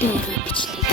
Böyle biçilir.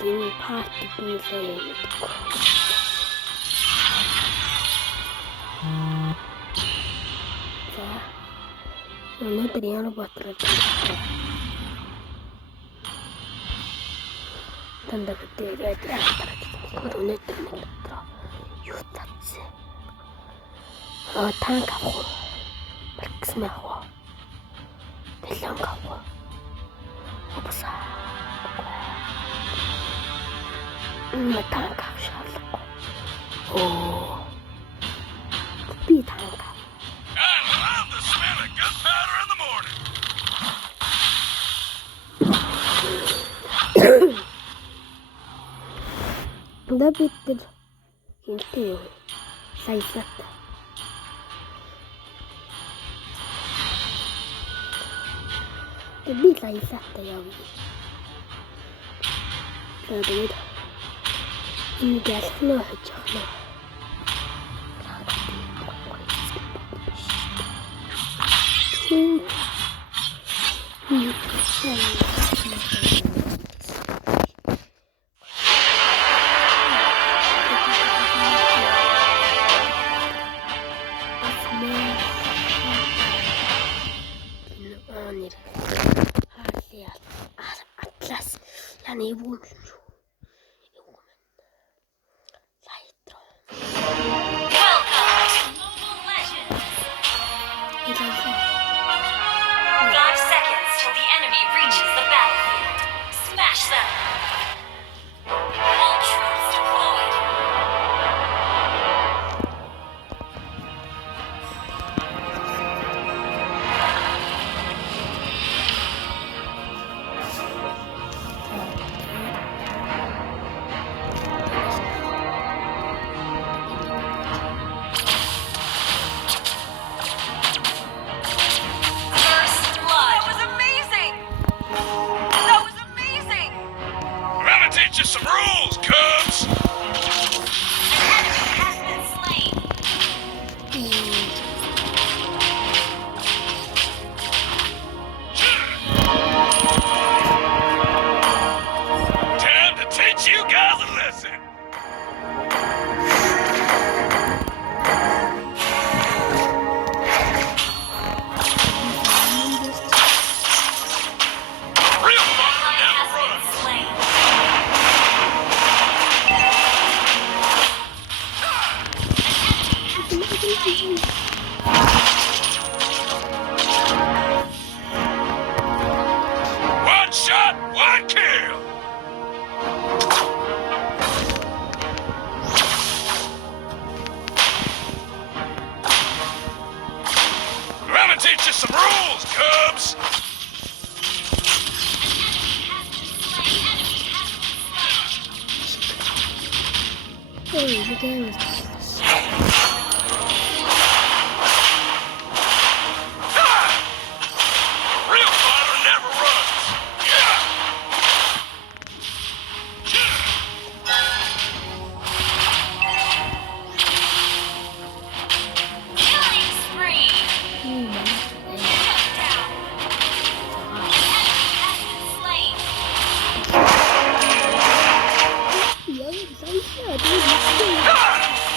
Dediğim partimize yemedik. Nedir yani batıracağım. Tanda ketiga di antara kita nedir yutatse. Tangkap ko. Berkesmah ko. Bilang ko. Apa sah? Tangkap şartlık. Oh. Bir tangkap. Da bitti. Gitti. Sayfatta. Bir sayfatta yavrum. Böyle. Şimdi gelsin olacaklar. Atlas lan ibu. Teach you some rules, Cubs! An enemy has been slain. Time to teach you guys a lesson! Real fun never runs! One shot, one kill! I'm gonna teach you some rules, Cubs! Hey, the game is Real fighter never runs! Killing spree. Shut down. An enemy has been slain. ya, saya ada.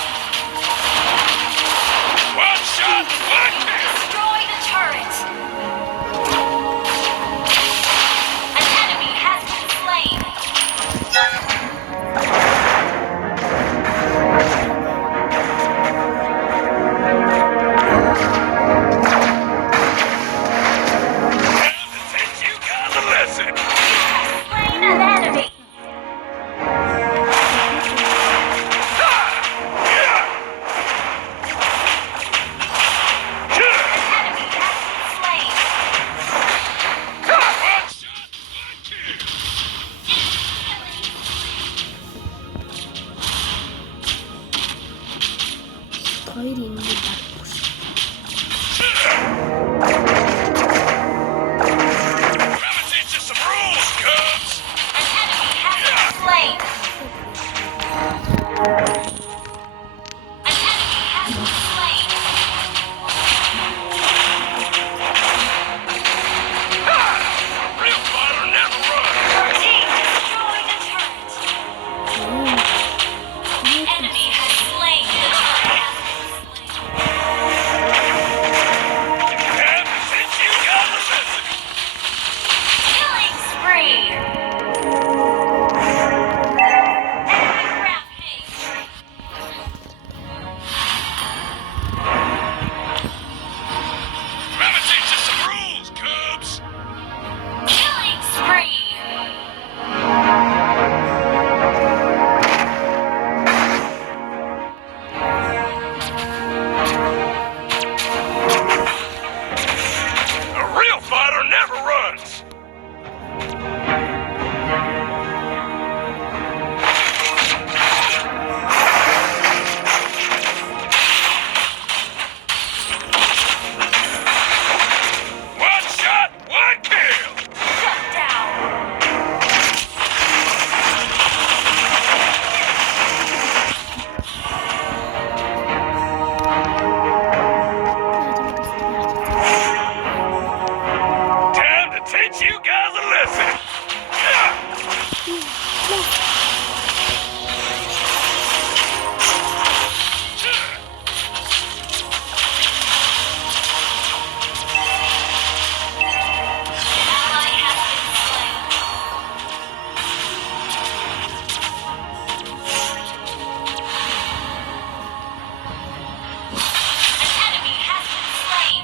Easy. Ally has been slain. An enemy has been slain.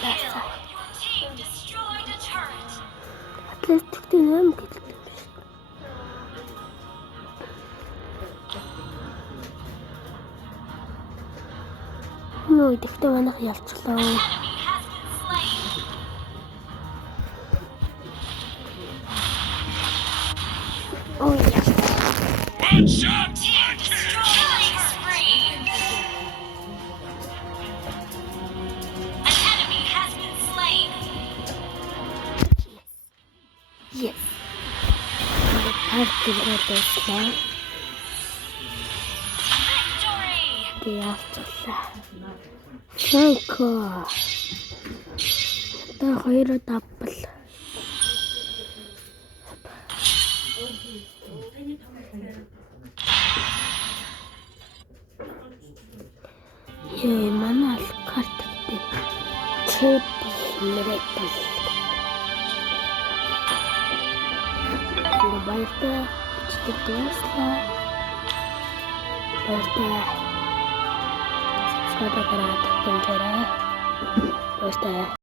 Kill. Your team destroyed a turret. Атлас тэгтээ нөм гэдэг юм шиг. Нөө тэгтээ манайх ялцлаа. Enemy has been slain. Ой яа. One shot, Team one kill. killing spree. An enemy has been slain. Yes. Паркингээр дуслаа. Victory. Тэг ялцлаа. Шанко. Та хоёроо давбал. Яа, манай алкарт гэдэг. Чэп нэрээ бас. Баяртай чигээр дуслаа. Баяртай. Subscribe-аа дараад томчороо. Баяртай.